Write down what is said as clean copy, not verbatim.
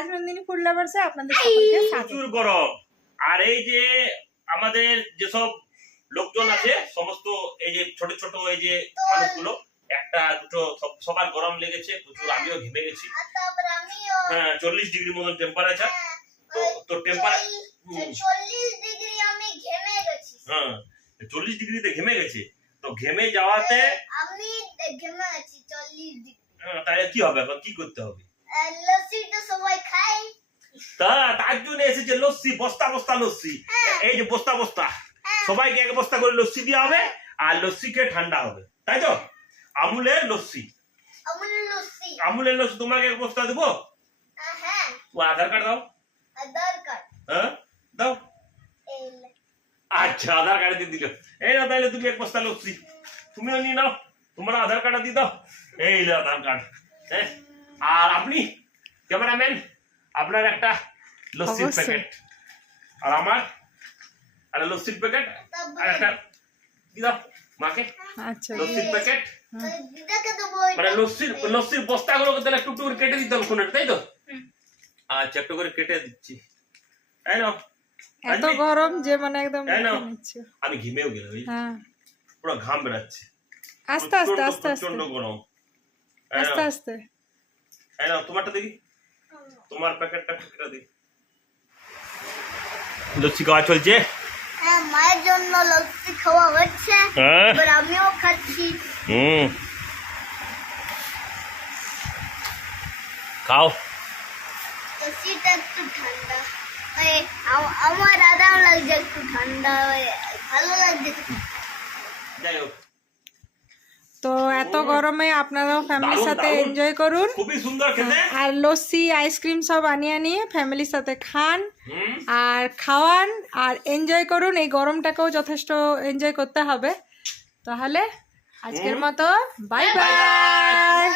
আজ নন্দিনী ফুড লাভার্সে আপনাদের সকলকে প্রচুর গরম। আর এই যে আমাদের যেসব লোকজন আছে সমস্ত এই যে ছোট ছোট এই যে মানুষগুলো একটা দুটো সবার গরম লেগেছে প্রচুর, আমিও ঘেমে গেছি। হ্যাঁ 40 ডিগ্রি মতন টেম্পারেচার। তো টেম্পারেচার 40 ডিগ্রি আমি ঘেমে গেছি। হ্যাঁ 40 ডিগ্রিতে ঘেমে গেছে। তো ঘেমে যাওয়াতে আমি ঘেমে গেছি 40 ডিগ্রি। তাহলে কি হবে, এখন কি করতে হবে? লস্যি তো সবাই খায়। তার জন্য এসেছে লস্যি, বস্তা বস্তা লস্যি। এই যে বস্তা বস্তা সবাইকে এক বস্তা করে লস্যি দেওয়া হবে, আর লস্যি খেয়ে ঠান্ডা হবে, তাই তো? আমুলের লস্যি। আমুলের লস্যি তোমাকে এক বস্তা দেবো। হ্যাঁ ও আধার কার্ড দাও। আধার কার্ড হ্যাঁ দাও। আচ্ছা আধার কার্ড দিয়ে দিল। এই না তাহলে তুমি এক বস্তা লস্যি তুমিও নিয়ে নাও, তোমার আধার কার্ড দিয়ে দাও। এই লে আধার কার্ড। হ্যাঁ আর আপনি ক্যামেরাম্যান আপনার একটা লস্যির অবশ্যই। প্যাকেট, আর আমার একটা লস্যির প্যাকেট, আর একটা দিয়ে দাও মাকে আচ্ছা লস্যির প্যাকেট। দিদাকে দেবো। মানে লস্যির বস্তাগুলোকে তাহলে একটু করে কেটে দিতে হবে কোনটা, তাই তো? আচ্ছা একটু করে কেটে দিচ্ছি। এই নাও। এত গরম যে মানে একদম এই নাও। নিচ্ছে। আমি ঘেমেও গেলাম, এই হ্যাঁ পুরো ঘাম বেরাচ্ছে। আস্তে আস্তে আস্তে আস্তে প্রচন্ড গরম। এই আস্তে নাও, আস্তে এই নাও তোমারটা দেখি, তোমার প্যাকেটটা কেটে দিই। লস্যি খাওয়া চলছে। হ্যাঁ মায়ের জন্য লস্যি খাওয়া হচ্ছে, হ্যাঁ এবার আমিও খাচ্ছি। খাও। লস্যিটা একটু ঠান্ডা, আমার আরাম লাগছে, একটু ঠান্ডা ভালো লাগছে। যাই হোক তো এত গরমে আপনারাও ফ্যামিলির দারুণ, সাথে দারুণ। এনজয় করুন। খুবই সুন্দর খেতে। আর লস্যি আইসক্রিম সব আনিয়ে ফ্যামিলির সাথে খান হুম আর খাওয়ান আর এনজয় করুন। এই গরমটাকেও যথেষ্ট এনজয় করতে হবে। তাহলে আজকের মতো বাই বাই।